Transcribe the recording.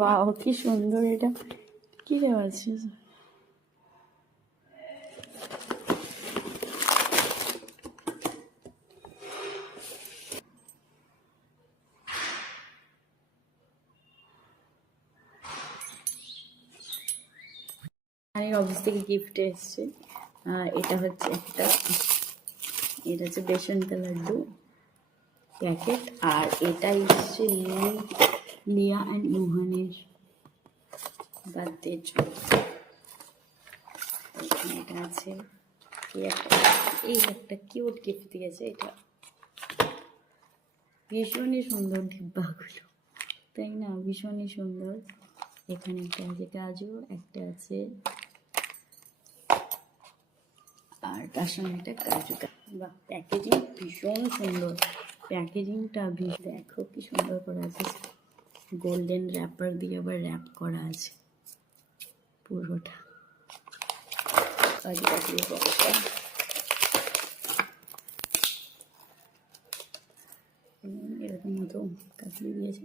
Wow, কি সুন্দর! এটা কি দেওয়া আছে? নানির অফিস থেকে গিফট এসছে। এটা হচ্ছে এটা হচ্ছে বেসন কা লাড্ডু প্যাকেট, আর এটা এসছে লিয়া অ্যান্ড মোহনের বার্থডে জন্য। এটা আছে এই একটা কিউট গিফট দিয়েছে। এটা ভীষণই সুন্দর ডিব্বাগুলো, তাই না? ভীষণই সুন্দর। এখানে একটা আছে কাজু, একটা আছে, আর তার সঙ্গে একটা কাজু। বা প্যাকেজিং ভীষণ সুন্দর, প্যাকেজিংটা দেখো কি সুন্দর করা আছে। গোল্ডেন র্যাপার দিয়ে আবার র্যাপ করা আছে পুরোটা। কাজু কাটলির বক্সটা এরকম মতো কাটলি দিয়েছে।